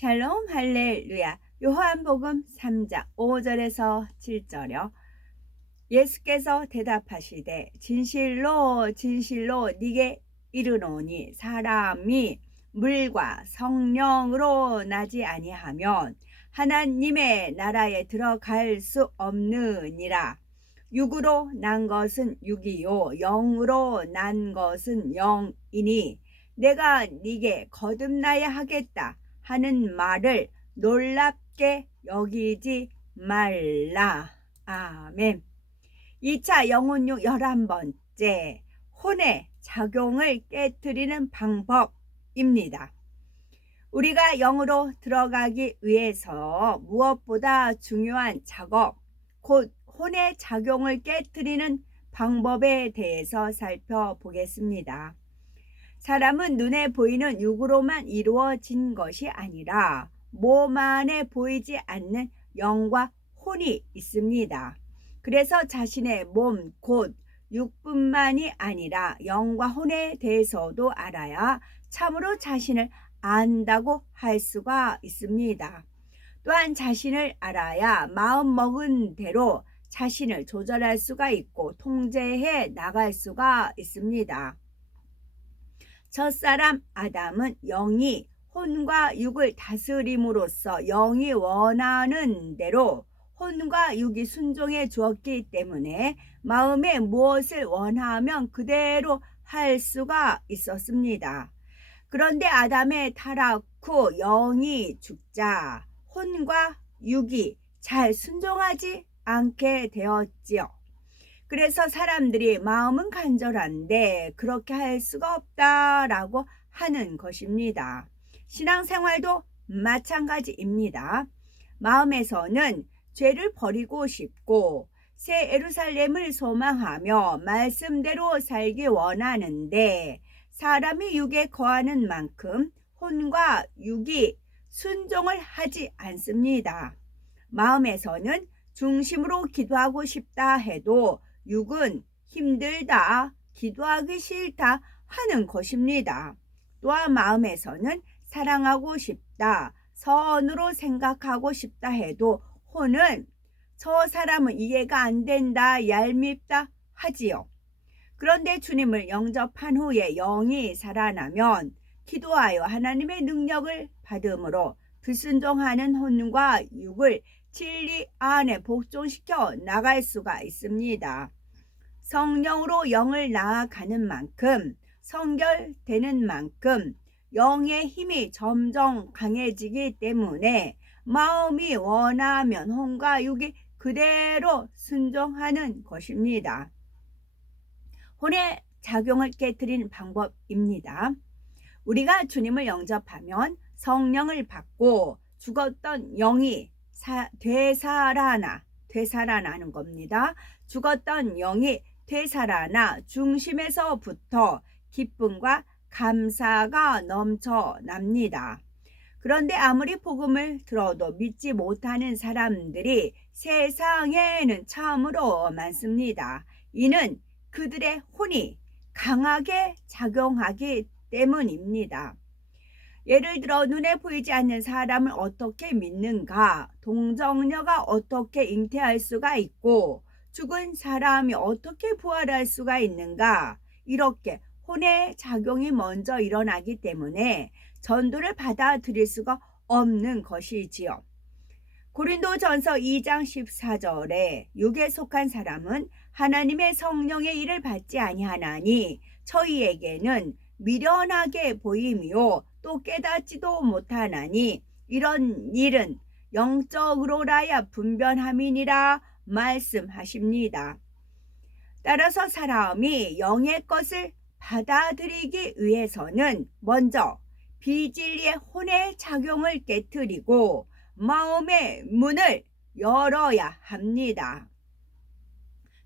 샬롬 할렐루야. 요한복음 3장 5절에서 7절요. 예수께서 대답하시되 진실로 진실로 네게 이르노니 사람이 물과 성령으로 나지 아니하면 하나님의 나라에 들어갈 수 없느니라. 육으로 난 것은 육이요 영으로 난 것은 영이니 내가 네게 거듭나야 하겠다 하는 말을 놀랍게 여기지 말라. 아멘. 2차 영혼육 11번째, 혼의 작용을 깨트리는 방법입니다. 우리가 영으로 들어가기 위해서 무엇보다 중요한 작업, 곧 혼의 작용을 깨트리는 방법에 대해서 살펴보겠습니다. 사람은 눈에 보이는 육으로만 이루어진 것이 아니라 몸 안에 보이지 않는 영과 혼이 있습니다. 그래서 자신의 몸, 곧 육뿐만이 아니라 영과 혼에 대해서도 알아야 참으로 자신을 안다고 할 수가 있습니다. 또한 자신을 알아야 마음 먹은 대로 자신을 조절할 수가 있고 통제해 나갈 수가 있습니다. 첫사람 아담은 영이 혼과 육을 다스림으로써 영이 원하는 대로 혼과 육이 순종해 주었기 때문에 마음에 무엇을 원하면 그대로 할 수가 있었습니다. 그런데 아담의 타락 후 영이 죽자 혼과 육이 잘 순종하지 않게 되었지요. 그래서 사람들이 마음은 간절한데 그렇게 할 수가 없다라고 하는 것입니다. 신앙생활도 마찬가지입니다. 마음에서는 죄를 버리고 싶고 새 예루살렘을 소망하며 말씀대로 살기 원하는데 사람이 육에 거하는 만큼 혼과 육이 순종을 하지 않습니다. 마음에서는 중심으로 기도하고 싶다 해도 육은 힘들다, 기도하기 싫다 하는 것입니다. 또한 마음에서는 사랑하고 싶다, 선으로 생각하고 싶다 해도 혼은 저 사람은 이해가 안 된다, 얄밉다 하지요. 그런데 주님을 영접한 후에 영이 살아나면 기도하여 하나님의 능력을 받음으로 불순종하는 혼과 육을 진리 안에 복종시켜 나갈 수가 있습니다. 성령으로 영을 나아가는 만큼 성결되는 만큼 영의 힘이 점점 강해지기 때문에 마음이 원하면 혼과 육이 그대로 순종하는 것입니다. 혼의 작용을 깨트리는 방법입니다. 우리가 주님을 영접하면 성령을 받고 죽었던 영이 되살아나는 겁니다. 죽었던 영이 되살아나 중심에서부터 기쁨과 감사가 넘쳐납니다. 그런데 아무리 복음을 들어도 믿지 못하는 사람들이 세상에는 참으로 많습니다. 이는 그들의 혼이 강하게 작용하기 때문입니다. 예를 들어 눈에 보이지 않는 사람을 어떻게 믿는가, 동정녀가 어떻게 잉태할 수가 있고 죽은 사람이 어떻게 부활할 수가 있는가, 이렇게 혼의 작용이 먼저 일어나기 때문에 전도를 받아들일 수가 없는 것이지요. 고린도전서 2장 14절에 육에 속한 사람은 하나님의 성령의 일을 받지 아니하나니 저희에게는 미련하게 보이며 또 깨닫지도 못하나니 이런 일은 영적으로라야 분별함이니라 말씀하십니다. 따라서 사람이 영의 것을 받아들이기 위해서는 먼저 비진리의 혼의 작용을 깨트리고 마음의 문을 열어야 합니다.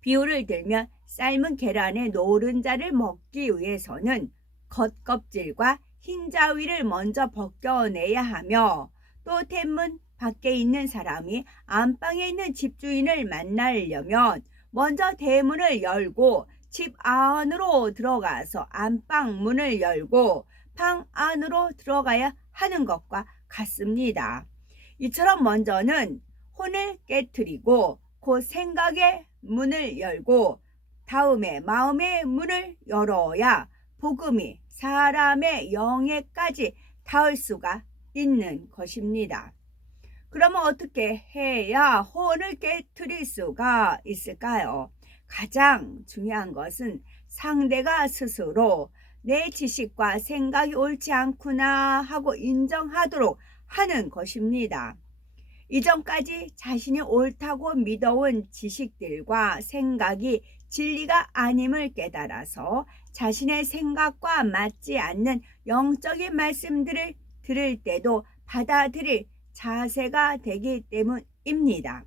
비유를 들면 삶은 계란의 노른자를 먹기 위해서는 겉껍질과 흰자위를 먼저 벗겨내야 하며 또 대문 밖에 있는 사람이 안방에 있는 집주인을 만나려면 먼저 대문을 열고 집 안으로 들어가서 안방 문을 열고 방 안으로 들어가야 하는 것과 같습니다. 이처럼 먼저는 혼을 깨트리고 곧 생각의 문을 열고 다음에 마음의 문을 열어야 복음이 사람의 영에까지 닿을 수가 있는 것입니다. 그러면 어떻게 해야 혼을 깨트릴 수가 있을까요? 가장 중요한 것은 상대가 스스로 내 지식과 생각이 옳지 않구나 하고 인정하도록 하는 것입니다. 이전까지 자신이 옳다고 믿어온 지식들과 생각이 진리가 아님을 깨달아서 자신의 생각과 맞지 않는 영적인 말씀들을 들을 때도 받아들일 자세가 되기 때문입니다.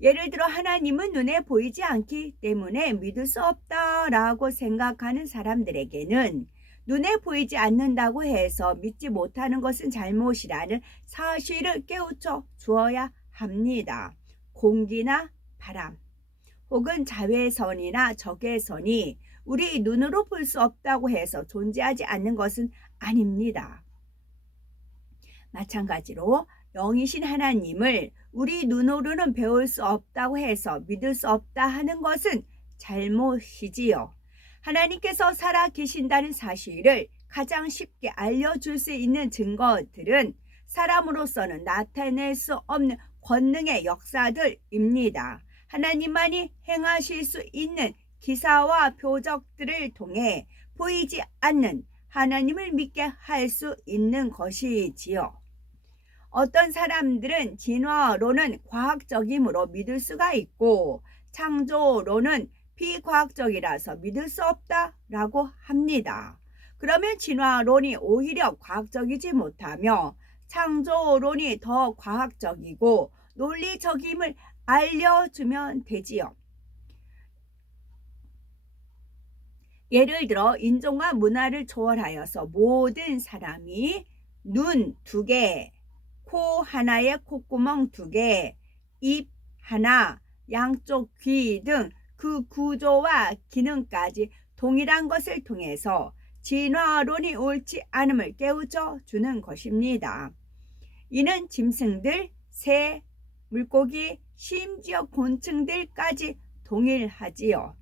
예를 들어 하나님은 눈에 보이지 않기 때문에 믿을 수 없다라고 생각하는 사람들에게는 눈에 보이지 않는다고 해서 믿지 못하는 것은 잘못이라는 사실을 깨우쳐 주어야 합니다. 공기나 바람 혹은 자외선이나 적외선이 우리 눈으로 볼 수 없다고 해서 존재하지 않는 것은 아닙니다. 마찬가지로 영이신 하나님을 우리 눈으로는 배울 수 없다고 해서 믿을 수 없다 하는 것은 잘못이지요. 하나님께서 살아 계신다는 사실을 가장 쉽게 알려줄 수 있는 증거들은 사람으로서는 나타낼 수 없는 권능의 역사들입니다. 하나님만이 행하실 수 있는 기사와 표적들을 통해 보이지 않는 하나님을 믿게 할 수 있는 것이지요. 어떤 사람들은 진화론은 과학적이므로 믿을 수가 있고 창조론은 비과학적이라서 믿을 수 없다라고 합니다. 그러면 진화론이 오히려 과학적이지 못하며 창조론이 더 과학적이고 논리적임을 알려주면 되지요. 예를 들어 인종과 문화를 초월하여서 모든 사람이 눈 2개, 코 하나에 콧구멍 2개, 입 하나, 양쪽 귀 등 그 구조와 기능까지 동일한 것을 통해서 진화론이 옳지 않음을 깨우쳐 주는 것입니다. 이는 짐승들, 새, 물고기, 심지어 곤충들까지 동일하지요.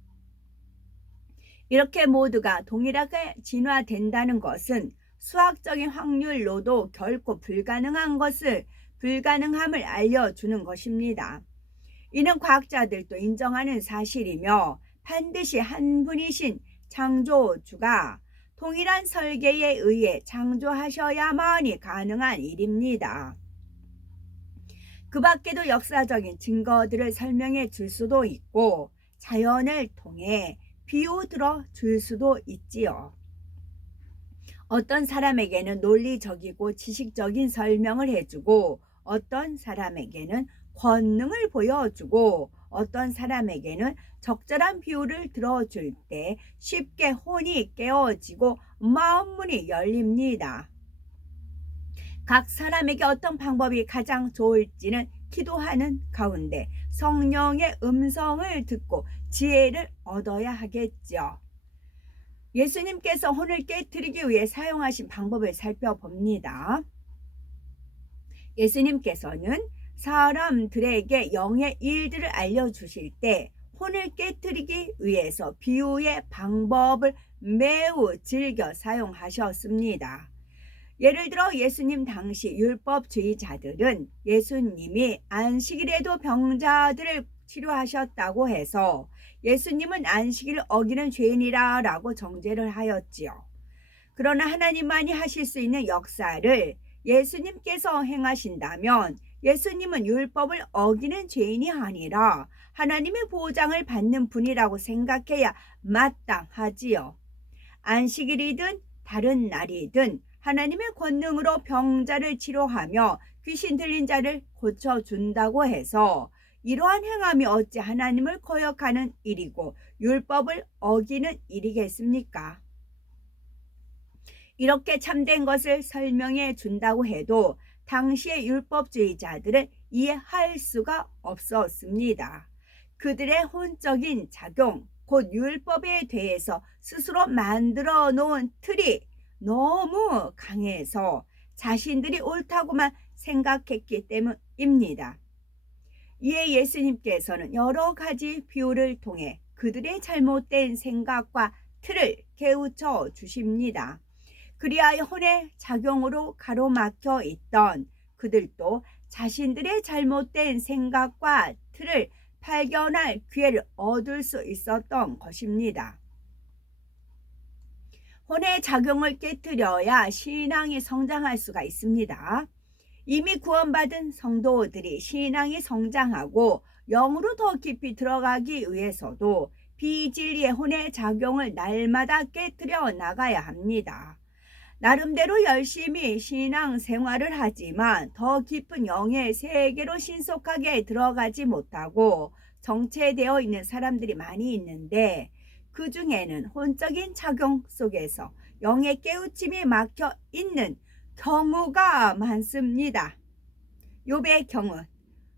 이렇게 모두가 동일하게 진화된다는 것은 수학적인 확률로도 결코 불가능함을 알려주는 것입니다. 이는 과학자들도 인정하는 사실이며 반드시 한 분이신 창조주가 동일한 설계에 의해 창조하셔야만이 가능한 일입니다. 그 밖에도 역사적인 증거들을 설명해 줄 수도 있고 자연을 통해 비유 들어 줄 수도 있지요. 어떤 사람에게는 논리적이고 지식적인 설명을 해주고 어떤 사람에게는 권능을 보여주고 어떤 사람에게는 적절한 비유를 들어줄 때 쉽게 혼이 깨어지고 마음문이 열립니다. 각 사람에게 어떤 방법이 가장 좋을지는 기도하는 가운데 성령의 음성을 듣고 지혜를 얻어야 하겠죠. 예수님께서 혼을 깨트리기 위해 사용하신 방법을 살펴봅니다. 예수님께서는 사람들에게 영의 일들을 알려주실 때 혼을 깨트리기 위해서 비유의 방법을 매우 즐겨 사용하셨습니다. 예를 들어 예수님 당시 율법주의자들은 예수님이 안식일에도 병자들을 치료하셨다고 해서 예수님은 안식일을 어기는 죄인이라 라고 정죄를 하였지요. 그러나 하나님만이 하실 수 있는 역사를 예수님께서 행하신다면 예수님은 율법을 어기는 죄인이 아니라 하나님의 보장을 받는 분이라고 생각해야 마땅하지요. 안식일이든 다른 날이든 하나님의 권능으로 병자를 치료하며 귀신 들린 자를 고쳐준다고 해서 이러한 행함이 어찌 하나님을 거역하는 일이고 율법을 어기는 일이겠습니까? 이렇게 참된 것을 설명해 준다고 해도 당시의 율법주의자들은 이해할 수가 없었습니다. 그들의 혼적인 작용, 곧 율법에 대해서 스스로 만들어 놓은 틀이 너무 강해서 자신들이 옳다고만 생각했기 때문입니다. 이에 예수님께서는 여러 가지 비유를 통해 그들의 잘못된 생각과 틀을 깨우쳐 주십니다. 그리하여 혼의 작용으로 가로막혀 있던 그들도 자신들의 잘못된 생각과 틀을 발견할 기회를 얻을 수 있었던 것입니다. 혼의 작용을 깨뜨려야 신앙이 성장할 수가 있습니다. 이미 구원받은 성도들이 신앙이 성장하고 영으로 더 깊이 들어가기 위해서도 비진리의 혼의 작용을 날마다 깨뜨려 나가야 합니다. 나름대로 열심히 신앙 생활을 하지만 더 깊은 영의 세계로 신속하게 들어가지 못하고 정체되어 있는 사람들이 많이 있는데, 그 중에는 혼적인 작용 속에서 영의 깨우침이 막혀 있는 경우가 많습니다. 욥의 경우,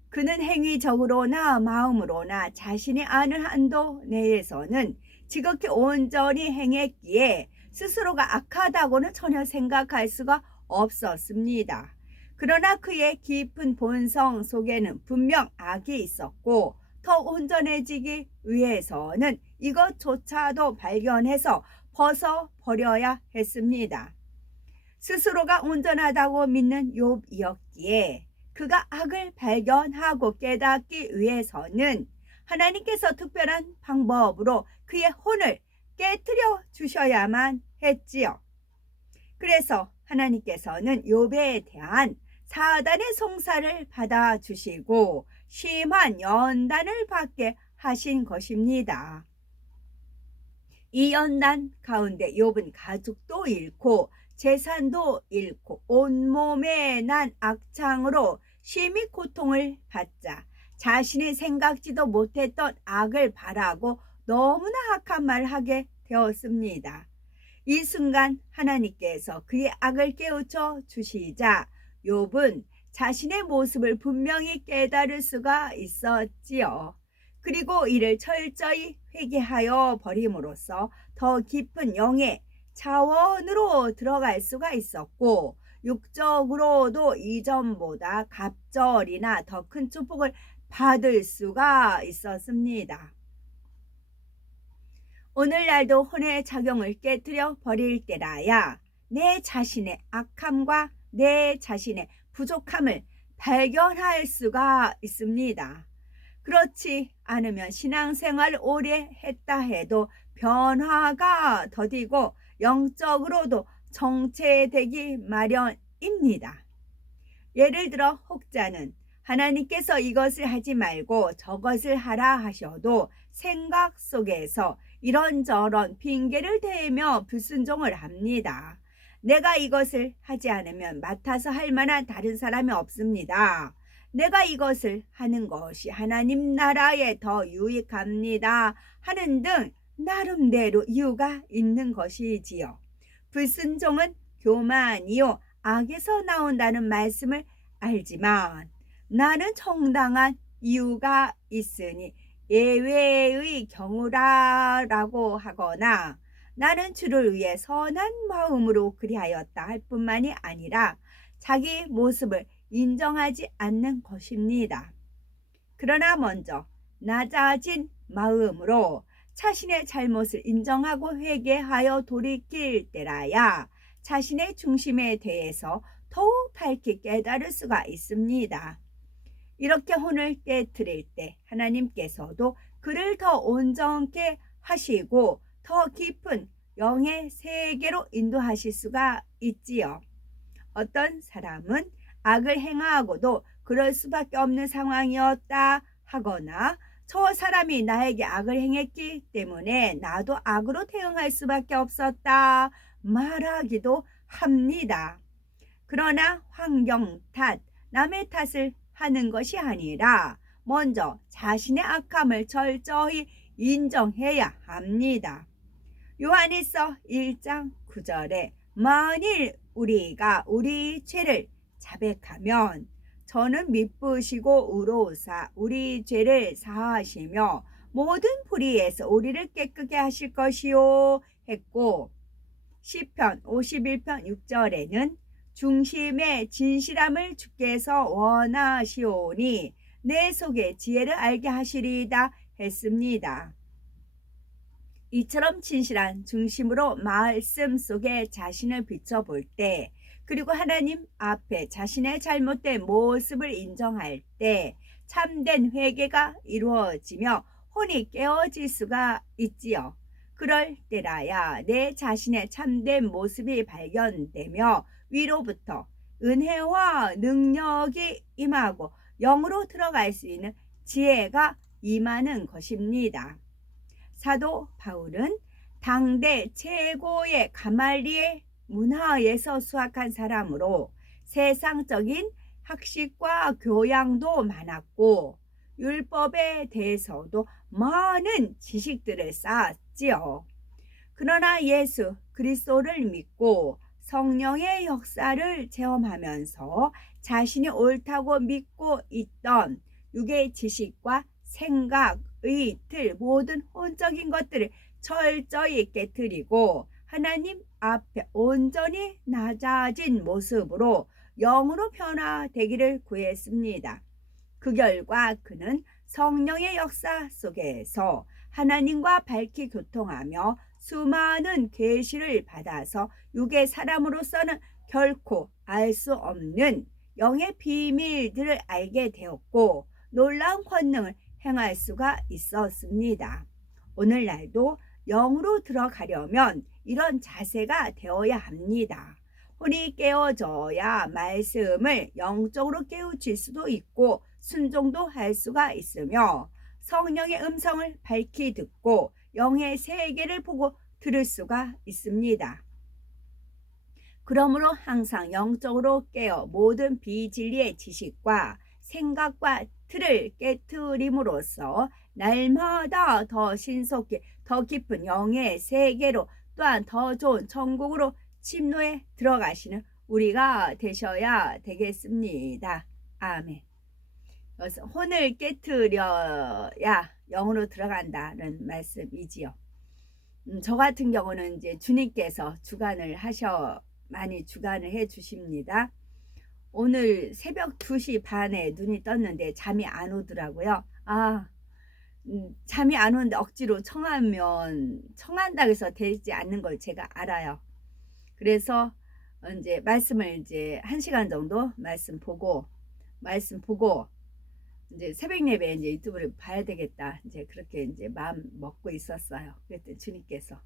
그는 행위적으로나 마음으로나 자신이 아는 한도 내에서는 지극히 온전히 행했기에 스스로가 악하다고는 전혀 생각할 수가 없었습니다. 그러나 그의 깊은 본성 속에는 분명 악이 있었고, 더 온전해지기 위해서는 이것조차도 발견해서 벗어버려야 했습니다. 스스로가 온전하다고 믿는 욥이었기에 그가 악을 발견하고 깨닫기 위해서는 하나님께서 특별한 방법으로 그의 혼을 깨뜨려 주셔야만 했지요. 그래서 하나님께서는 욥에 대한 사단의 송사를 받아주시고 심한 연단을 받게 하신 것입니다. 이 연단 가운데 욥은 가족도 잃고 재산도 잃고 온몸에 난 악창으로 심히 고통을 받자 자신이 생각지도 못했던 악을 바라고 너무나 악한 말을 하게 되었습니다. 이 순간 하나님께서 그의 악을 깨우쳐 주시자 욥은 자신의 모습을 분명히 깨달을 수가 있었지요. 그리고 이를 철저히 회개하여 버림으로써 더 깊은 영의 차원으로 들어갈 수가 있었고, 육적으로도 이전보다 갑절이나 더 큰 축복을 받을 수가 있었습니다. 오늘날도 혼의 작용을 깨뜨려 버릴 때라야 내 자신의 악함과 내 자신의 부족함을 발견할 수가 있습니다. 그렇지 않으면 신앙생활을 오래 했다 해도 변화가 더디고 영적으로도 정체되기 마련입니다. 예를 들어 혹자는 하나님께서 이것을 하지 말고 저것을 하라 하셔도 생각 속에서 이런저런 핑계를 대며 불순종을 합니다. 내가 이것을 하지 않으면 맡아서 할 만한 다른 사람이 없습니다. 내가 이것을 하는 것이 하나님 나라에 더 유익합니다. 하는 등 나름대로 이유가 있는 것이지요. 불순종은 교만이요 악에서 나온다는 말씀을 알지만 나는 정당한 이유가 있으니 예외의 경우라라고 하거나 나는 주를 위해 선한 마음으로 그리하였다 할 뿐만이 아니라 자기 모습을 인정하지 않는 것입니다. 그러나 먼저 낮아진 마음으로 자신의 잘못을 인정하고 회개하여 돌이킬 때라야 자신의 중심에 대해서 더욱 밝게 깨달을 수가 있습니다. 이렇게 혼을 깨트릴 때 하나님께서도 그를 더 온전케 하시고 더 깊은 영의 세계로 인도하실 수가 있지요. 어떤 사람은 악을 행하고도 그럴 수밖에 없는 상황이었다 하거나 저 사람이 나에게 악을 행했기 때문에 나도 악으로 대응할 수밖에 없었다 말하기도 합니다. 그러나 환경 탓, 남의 탓을 하는 것이 아니라 먼저 자신의 악함을 철저히 인정해야 합니다. 요한일서 1장 9절에 만일 우리가 우리 죄를 자백하면 저는 미쁘시고 의로우사 우리 죄를 사하시며 모든 불의에서 우리를 깨끗게 하실 것이요 했고, 시편 51편 6절에는 중심의 진실함을 주께서 원하시오니 내 속의 지혜를 알게 하시리이다 했습니다. 이처럼 진실한 중심으로 말씀 속에 자신을 비춰볼 때, 그리고 하나님 앞에 자신의 잘못된 모습을 인정할 때 참된 회개가 이루어지며 혼이 깨어질 수가 있지요. 그럴 때라야 내 자신의 참된 모습이 발견되며 위로부터 은혜와 능력이 임하고 영으로 들어갈 수 있는 지혜가 임하는 것입니다. 사도 바울은 당대 최고의 가말리엘 문화에서 수학한 사람으로 세상적인 학식과 교양도 많았고 율법에 대해서도 많은 지식들을 쌓았지요. 그러나 예수 그리스도를 믿고 성령의 역사를 체험하면서 자신이 옳다고 믿고 있던 육의 지식과 생각의 틀, 모든 혼적인 것들을 철저히 깨뜨리고 하나님 앞에 온전히 낮아진 모습으로 영으로 변화되기를 구했습니다. 그 결과 그는 성령의 역사 속에서 하나님과 밝히 교통하며 수많은 계시를 받아서 육의 사람으로서는 결코 알 수 없는 영의 비밀들을 알게 되었고 놀라운 권능을 행할 수가 있었습니다. 오늘날도 영으로 들어가려면 이런 자세가 되어야 합니다. 혼이 깨어져야 말씀을 영적으로 깨우칠 수도 있고 순종도 할 수가 있으며 성령의 음성을 밝히 듣고 영의 세계를 보고 들을 수가 있습니다. 그러므로 항상 영적으로 깨어 모든 비진리의 지식과 생각과 틀을 깨트림으로써 날마다 더 신속히 더 깊은 영의 세계로 또한 더 좋은 천국으로 침노에 들어가시는 우리가 되셔야 되겠습니다. 아멘. 그래서 혼을 깨트려야 영으로 들어간다는 말씀이지요. 저 같은 경우는 이제 주님께서 주관을 많이 주관을 해 주십니다. 오늘 새벽 2시 반에 눈이 떴는데 잠이 안 오더라고요. 잠이 안 오는데 억지로 청한다고 해서 되지 않는 걸 제가 알아요. 그래서 이제 말씀을 이제 1시간 정도 말씀 보고 이제 새벽 예배 이제 유튜브를 봐야 되겠다. 이제 그렇게 이제 마음 먹고 있었어요. 그랬더니 주님께서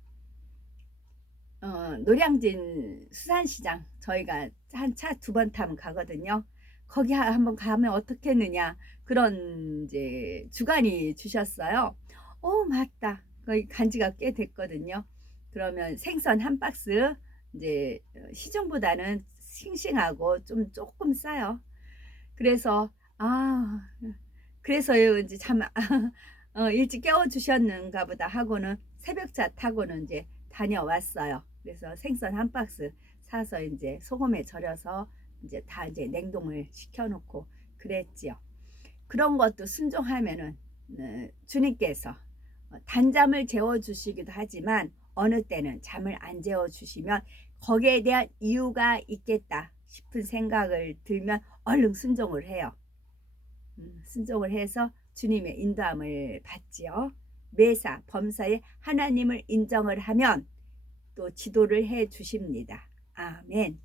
노량진 수산시장 저희가 한 차 2번 타면 가거든요. 거기 한번 가면 어떻겠느냐 그런 이제 주관이 주셨어요. 맞다. 거기 간 지가 꽤 됐거든요. 그러면 생선 한 박스 이제 시중보다는 싱싱하고 조금 싸요. 그래서 그래서요 이제 참 일찍 깨워 주셨는가 보다 하고는 새벽차 타고는 이제 다녀왔어요. 그래서 생선 한 박스 사서 이제 소금에 절여서 이제 다 이제 냉동을 시켜놓고 그랬지요. 그런 것도 순종하면은 주님께서 단잠을 재워주시기도 하지만 어느 때는 잠을 안 재워주시면 거기에 대한 이유가 있겠다 싶은 생각을 들면 얼른 순종을 해요. 순종을 해서 주님의 인도함을 받지요. 매사 범사에 하나님을 인정을 하면 또 지도를 해 주십니다. 아멘.